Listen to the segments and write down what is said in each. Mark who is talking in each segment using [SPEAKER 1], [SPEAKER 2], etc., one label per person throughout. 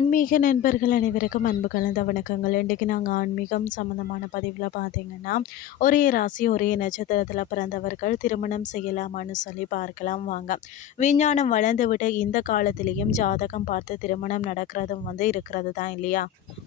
[SPEAKER 1] ஆன்மீக நண்பர்கள் அனைவருக்கும் அன்பு கலந்த வணக்கங்கள். இன்றைக்கு நாங்கள் ஆன்மீகம் சம்மந்தமான பதிவில் பார்த்தீங்கன்னா ஒரே ராசி ஒரே நட்சத்திரத்தில் பிறந்தவர்கள் திருமணம் செய்யலாமான்னு சொல்லி பார்க்கலாம். வாங்க. விஞ்ஞானம் வளர்ந்து விட இந்த காலத்திலையும் ஜாதகம் பார்த்து திருமணம் நடக்கிறதும் வந்து இருக்கிறது தான் இல்லையா?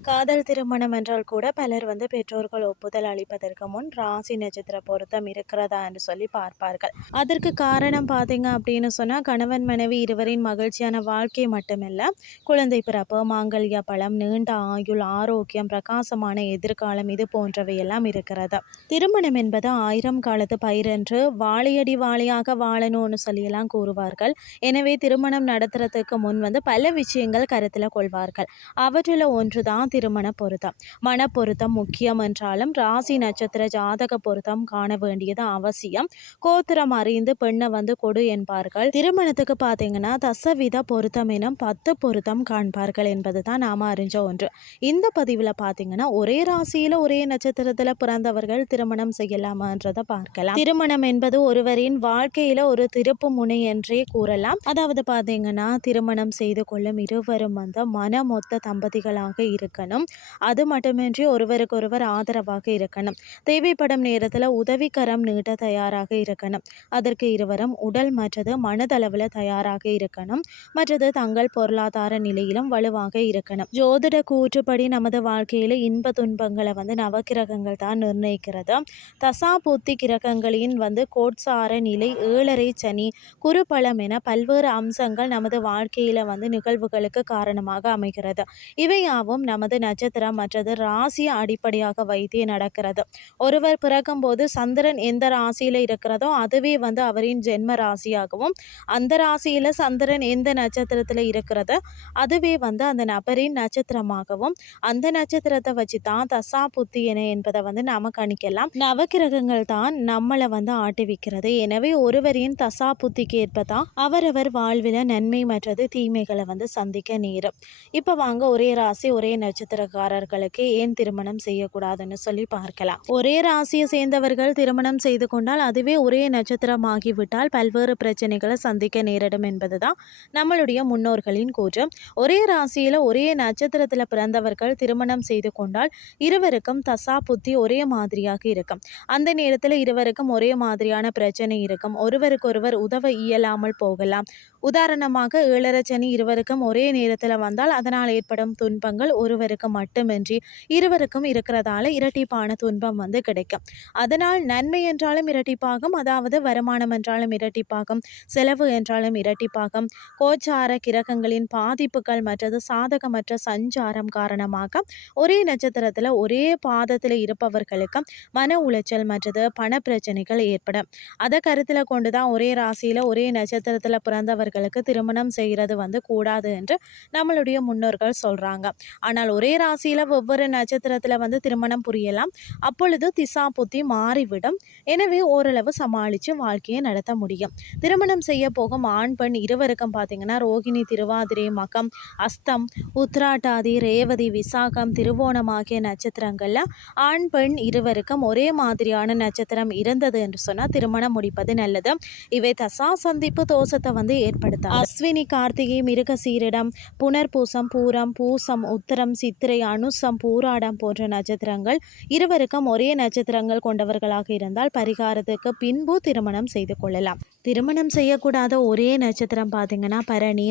[SPEAKER 1] காதல் திருமணம் என்றால் கூட பலர் வந்து பெற்றோர்கள் ஒப்புதல் அளிப்பதற்கு முன் ராசி நட்சத்திர பொருத்தம் இருக்கிறதா என்று சொல்லி பார்ப்பார்கள். அதற்கு காரணம் பார்த்தீங்க அப்படின்னு சொன்னால் கணவன் மனைவி இருவரின் மகிழ்ச்சியான வாழ்க்கை மட்டுமல்ல குழந்தை பிறப்பு மாங்கல்ய பலம் நீண்ட ஆயுள் ஆரோக்கியம் பிரகாசமான எதிர்காலம் இது போன்றவையெல்லாம் இருக்கிறது. திருமணம் என்பது ஆயிரம் காலத்து பயிரென்று வாழையடி வாழையாக வாழணும்னு சொல்லியெல்லாம் கூறுவார்கள். எனவே திருமணம் நடத்துறதுக்கு முன் வந்து பல விஷயங்கள் கருத்தில் கொள்வார்கள். அவற்றில் ஒன்று தான் திருமண பொருத்தம். மனப்பொருத்தம் முக்கியம் என்றாலும் ராசி நட்சத்திர ஜாதக பொருத்தம் காண வேண்டியது அவசியம். கோத்திரம் அறிந்து பெண்ணை வந்து கொடு என்பார்கள். திருமணத்துக்கு பார்த்தீங்கன்னா தசவித பொருத்தம் எனும் பத்து பொருத்தம் காண்பார்கள். என்பது தான் நாம் அறிஞ்ச ஒன்று. இந்த பதிவில் பார்த்தீங்கன்னா ஒரே ராசியில் ஒரே நட்சத்திரத்தில் பிறந்தவர்கள் திருமணம் செய்யலாமான்றதை பார்க்கலாம். திருமணம் என்பது ஒருவரின் வாழ்க்கையில் ஒரு திருப்பு முனை என்றே கூறலாம். அதாவது பார்த்தீங்கன்னா திருமணம் செய்து கொள்ளும் இருவரும் வந்து மனமொத்த தம்பதிகளாக இருக்கணும். அது மட்டுமின்றி ஒருவருக்கொருவர் ஆதரவாக இருக்கணும். தேவைப்படும் நேரத்தில் உதவிக்கரம் நீட்ட தயாராக இருக்கணும். அதற்கு இருவரும் உடல் மற்றது மனதளவில் தயாராக இருக்கணும். மற்றது தங்கள் பொருளாதார நிலையிலும் வலுவாக இருக்கணும். ஜோதிட கூற்றுப்படி நமது வாழ்க்கையில் இன்ப துன்பங்களை வந்து நவக்கிரகங்கள் தான் நிர்ணயிக்கிறது. தசா புத்தி கிரகங்களின் வந்து கோட்சார நிலை ஏழரை சனி குறுபலம் என பல்வேறு அம்சங்கள் நமது வாழ்க்கையில் வந்து நிகழ்வுகளுக்கு காரணமாக அமைகிறது. இவையாவும் நமது நட்சத்திரம் மற்றது ராசியை அடிப்படையாக வைத்தே நடக்கிறது. ஒருவர் பிறக்கும் போது சந்திரன் எந்த ராசியில் இருக்கிறதோ அதுவே வந்து அவரின் ஜென்ம ராசியாகவும் அந்த ராசியில் சந்திரன் எந்த நட்சத்திரத்தில் இருக்கிறதோ அதுவே வந்து அந்த நபரின் நட்சத்திரமாகவும் அந்த நட்சத்திரத்தை வச்சு தான் தசா புத்தி என என்பதை வந்து நாம கணிக்கலாம். நவக்கிரகங்கள் தான் நம்மளை வந்து ஆட்டுவிக்கிறது எனவே ஒருவரின் தசா புத்திக்கு ஏற்ப தான் அவரவர் வாழ்வில் நன்மை மற்றது தீமைகளை வந்து சந்திக்க நேரும். இப்போ வாங்க ஒரே ராசி ஒரே நட்சத்திரக்காரர்களுக்கு ஏன் திருமணம் செய்யக்கூடாதுன்னு சொல்லி பார்க்கலாம். ஒரே ராசியை சேர்ந்தவர்கள் திருமணம் செய்து கொண்டால் அதுவே ஒரே நட்சத்திரமாகிவிட்டால் பல்வேறு பிரச்சனைகளை சந்திக்க நேரிடும் என்பதுதான் நம்மளுடைய முன்னோர்களின் கூற்று. ஒரே ராசி ராசியில் ஒரே நட்சத்திரத்தில் பிறந்தவர்கள் திருமணம் செய்து கொண்டால் இருவருக்கும் தசா புத்தி ஒரே மாதிரியாக இருக்கும். அந்த நேரத்தில் இருவருக்கும் ஒரே மாதிரியான பிரச்சனை இருக்கும். ஒருவருக்கொருவர் உதவ இயலாமல் போகலாம். உதாரணமாக ஏழரச்சனி இருவருக்கும் ஒரே நேரத்தில் வந்தால் அதனால் ஏற்படும் துன்பங்கள் ஒருவருக்கு மட்டுமின்றி இருவருக்கும் இருக்கிறதால இரட்டிப்பான துன்பம் வந்து கிடைக்கும். அதனால் நன்மை என்றாலும் இரட்டிப்பாகும் அதாவது வருமானம் என்றாலும் இரட்டிப்பாகும் செலவு என்றாலும் இரட்டிப்பாகும். கோச்சார கிரகங்களின் பாதிப்புகள் மற்றது சாதகமற்ற சஞ்சாரம் காரணமாக ஒரே நட்சத்திரத்தில் ஒரே பாதத்தில் இருப்பவர்களுக்கு மன உளைச்சல் மற்றது பண பிரச்சனைகள் ஏற்படும். அதை கருத்தில் கொண்டு தான் ஒரே ராசியில் ஒரே நட்சத்திரத்தில் பிறந்தவர்கள் பிறந்தவர்களுக்கு திருமணம் செய்கிறது வந்து கூடாது என்று நம்மளுடைய முன்னோர்கள் சொல்கிறாங்க ஆனால் ஒரே ராசியில் ஒவ்வொரு நட்சத்திரத்தில் வந்து திருமணம் புரியலாம். அப்பொழுது திசா புத்தி மாறிவிடும். எனவே ஓரளவு சமாளித்து வாழ்க்கையை நடத்த முடியும். திருமணம் செய்ய போகும் ஆண் பெண் இருவருக்கும் பார்த்தீங்கன்னா ரோகிணி திருவாதிரை மகம் அஸ்தம் உத்ராட்டாதி ரேவதி விசாகம் திருவோணம் ஆகிய நட்சத்திரங்களில் ஆண் பெண் இருவருக்கும் ஒரே மாதிரியான நட்சத்திரம் இருந்தது என்று சொன்னால் திருமணம் முடிப்பது நல்லது. இவை தசா சந்திப்பு தோஷத்தை வந்து ஏற்படுத்த அஸ்வினி கார்த்திகை மிருக சீரிடம் புனர்பூசம் பூரம் பூசம் உத்தரம் சித்திரை அனுசம் பூராடம் போன்ற நட்சத்திரங்கள் இருவருக்கும் ஒரே நட்சத்திரங்கள் கொண்டவர்களாக இருந்தால் பரிகாரத்துக்கு பின்பு திருமணம் செய்து கொள்ளலாம். திருமணம் செய்யக்கூடாத ஒரே நட்சத்திரம் பார்த்தீங்கன்னா பரணி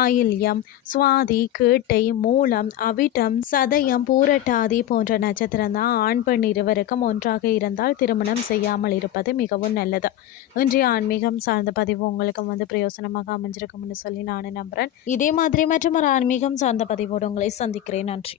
[SPEAKER 1] ஆயில்யம் சுவாதி கேட்டை மூலம் அவிட்டம் சதயம் பூரட்டாதி போன்ற நட்சத்திரம் தான் ஆண் பெண் இருவருக்கும் ஒன்றாக இருந்தால் திருமணம் செய்யாமல் இருப்பது மிகவும் நல்லது. இன்றைய ஆன்மீகம் சார்ந்த பதிவு உங்களுக்கு வந்து பிரயோசனமாக அமைஞ்சிருக்கும்னு சொல்லி நான் நம்புகிறேன் இதே மாதிரி மற்றும் ஒரு ஆன்மீகம் சார்ந்த பதிவோடு உங்களை சந்திக்கிறேன். நன்றி.